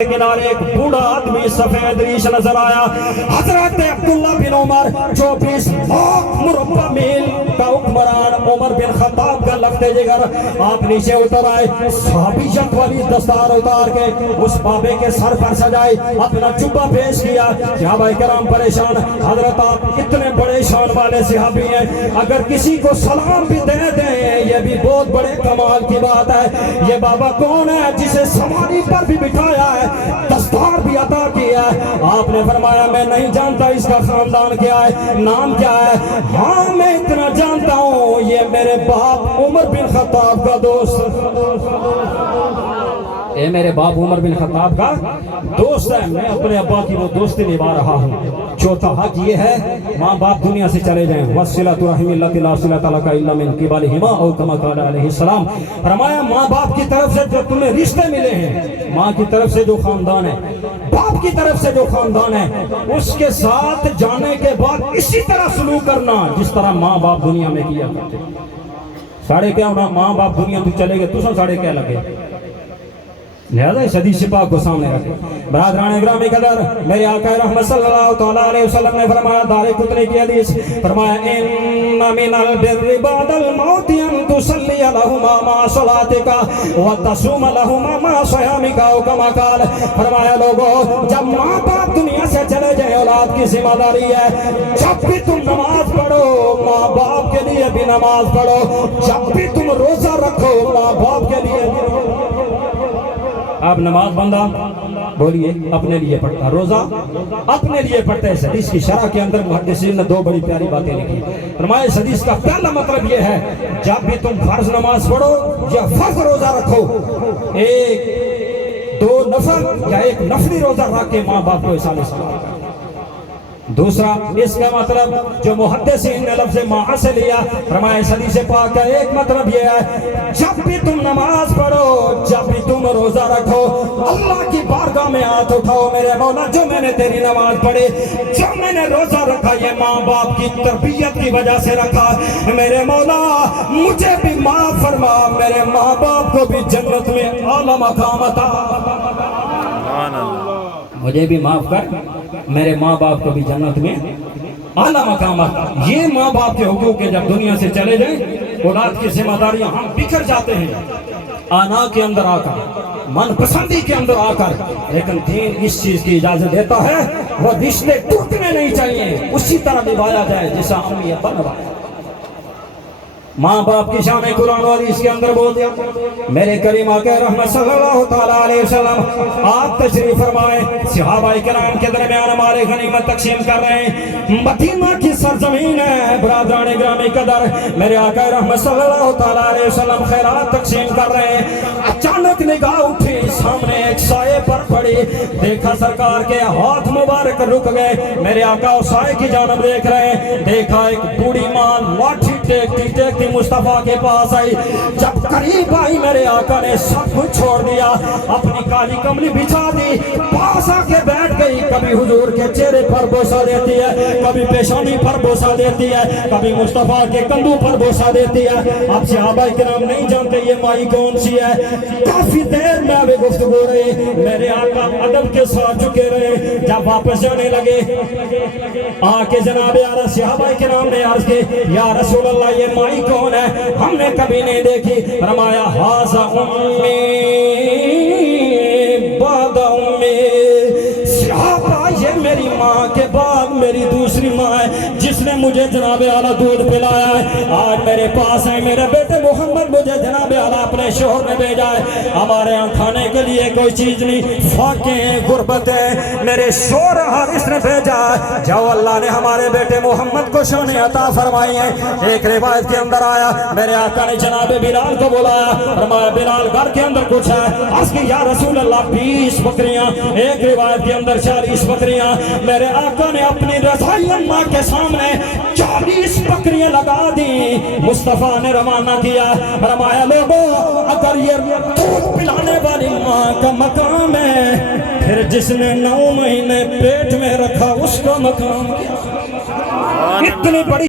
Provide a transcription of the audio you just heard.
کنارے ایک بوڑھا آدمی سفید ریش نظر آیا. حضرت عبداللہ بن عمر 24 مربع میل کا حکمران عمر بن خطاب کا لفتے جگر. آپ نیچے اتر آئے, صحابیت والی دستار اتار کے اس بابے کے سر پر سجائے, اپنا جبہ پیش کیا. صحابہ کرام پریشان, حضرت آپ اتنے بڑے شان والے صحابی ہیں, اگر کسی کو سلام بھی دے دیں یہ بھی بہت بڑے کمال کی بات ہے. یہ بابا کون ہے جسے سواری پر بھی بٹھایا ہے, دستار بھی عطا کیا ہے؟ آپ نے فرمایا میں نہیں جانتا اس کا خاندان کیا ہے, نام کیا ہے. ہاں میں اتنا جانتا ہوں, یہ میرے باپ عمر بن خطاب کا دوست, اے میرے باپ عمر بن خطاب کا دوست ہے. میں اپنے ابا کی وہ دوستی نبھا رہا ہوں. چوتھا حق یہ ہے ماں باپ دنیا سے چلے جائیں. وَصِلَةُ رَحِمِ اللَّهِ لَا صِلَةَ لَكَ إِلَّا مِنْ قِبَلِهِمَا أَوْ كَمَا قَالَ عَلَيْهِ السلام. فرمایا ماں باپ کی طرف سے جو تمہیں رشتے ملے ہیں, ماں کی طرف سے جو خاندان ہے, باپ کی طرف سے جو خاندان ہے, اس کے ساتھ جانے کے بعد اسی طرح سلوک کرنا جس طرح ماں باپ دنیا میں کیا کرتے. ساڑھے کیا ہونا, ماں باپ دنیا تو چلے گئے تو ساڑھے کیا لگے, لہذا اس حدیث پاک کو سامنے رکھیں. برادران اکرامی قدر, میرے آقا رحمت صلی اللہ تعالیٰ علیہ وسلم نے فرمایا, دار قطنی کی حدیث, فرمایا ان من البر بعد الموت ان تصلی لہما مع صلاتک وتصوم لہما مع صیامک او کما قال. فرمایا لوگوں, جب ماں باپ دنیا سے چلے جائیں اولاد کی ذمہ داری ہے, جب بھی تم نماز پڑھو ماں باپ کے لیے بھی نماز پڑھو, جب بھی تم روزہ رکھو ماں باپ کے لیے بھی. آپ نماز بندہ بولیے اپنے لیے پڑھتا, روزہ اپنے لیے پڑھتے. اس حدیث کی شرح کے اندر محدثین نے دو بڑی پیاری باتیں لکھی. فرمایا اس حدیث کا پہلا مطلب یہ ہے, جب بھی تم فرض نماز پڑھو یا فرض روزہ رکھو, ایک دو نفل یا ایک نفلی روزہ رکھ کے ماں باپ کو احسان سلام. دوسرا اس کا مطلب جو محدثین نے لفظ ماں سے لیا, فرمایا اس حدیث پاک کا ایک مطلب یہ ہے, جب بھی تم نماز پڑھو, جب بھی تم روزہ رکھو, اللہ کی بارگاہ میں ہاتھ اٹھاؤ, میرے مولا جو میں نے تیری نماز پڑھی, جو میں نے روزہ رکھا, یہ ماں باپ کی تربیت کی وجہ سے رکھا, میرے مولا مجھے بھی معاف فرما, میرے ماں باپ کو بھی جنت میں اعلیٰ مقام عطا, مجھے بھی معاف کر, میرے ماں باپ کو بھی جنت میں اعلیٰ مقامات. یہ ماں باپ کے حقوق کے جب دنیا سے چلے جائیں, اولاد کی ذمہ داریاں ہم بکھر جاتے ہیں آنا کے اندر آ کر, من پسندی کے اندر آ کر, لیکن دین اس چیز کی اجازت دیتا ہے وہ رشتے ٹوٹنے نہیں چاہیے, اسی طرح نبھایا جائے جیسا امی ابا نبھایا. ماں باپ کی شان قرآن و حدیث کے اندر بول دیا. میرے کریم آقا رحمت صلی اللہ تعالیٰ علیہ وسلم آپ تشریف فرمائے, صحابہ کرام کے درمیان ہمارے غنیمت تقسیم کر رہے ہیں. مدینہ کی سرزمین ہے, برادران گرامی قدر, میرے آقا رحمت صلی اللہ تعالیٰ علیہ وسلم خیرات تقسیم کر رہے ہیں. اچانک نگاہ اٹھی, سامنے ایک سائے پر پڑی, دیکھا سرکار کے ہاتھ مبارک رک گئے, میرے آقا اس سائے کی جانب دیکھ رہے ہیں. دیکھا ایک بوڑھی ماں لاٹھی ٹیکتی مصطفیٰ کے پاس آئی. جب قریب آئی میرے آقا نے سب کچھ چھوڑ دیا, اپنی کالی کملی بچھا دی, پاس آ کے بیٹھ گئی. کبھی حضور کے چہرے پر بوسہ دیتی ہے, کبھی پیشانی پر بوسہ دیتی ہے, کبھی مصطفیٰ کے کندھوں پر بوسہ دیتی ہے. اب صحابہ کرام نہیں جانتے یہ مائی کون سی ہے. کافی دیر میں ابھی گفتگو رہی, میرے آقا ادب کے ساتھ جھکے رہے. جب واپس جانے لگے, آ کے جناب اعلیٰ صحابہ کرام نے عرض کی, یا رسول اللہ یہ مائی کون ہے, ہم نے کبھی نہیں دیکھی. فرمایا ہاذا امی بعد امی, صحابہ یہ میری ماں کے بعد میری دوسری ماں ہے جس نے مجھے جناب اعلیٰ دودھ پلایا ہے. آج میرے پاس ہے میرے بیٹے محمد, مجھے جناب اعلیٰ اپنے شوہر نے بھیجا ہے. ہمارے یہاں کھانے کے لیے کوئی چیز نہیں, فاقے ہیں, غربت ہے, میرے شوہر حارث نے بھیجا ہے. جاؤ اللہ نے ہمارے بیٹے محمد کو شان عطا فرمائی ہے. ایک روایت کے اندر آیا, میرے آقا نے جناب بلال کو بلایا, فرمایا بلال گھر کے اندر کچھ ہے. عرض کی یا رسول اللہ 20 بکریاں, ایک روایت کے اندر 40 بکریاں. میرے آقا نے اپنی رضائی اماں کے سامنے 40 بکریاں لگا دی. مصطفیٰ نے روانہ کیا, فرمایا لوگوں اگر یہ دودھ پلانے والی ماں کا مقام ہے, پھر جس نے 9 مہینے پیٹ میں رکھا اس کا مقام کیا. اتنی بڑی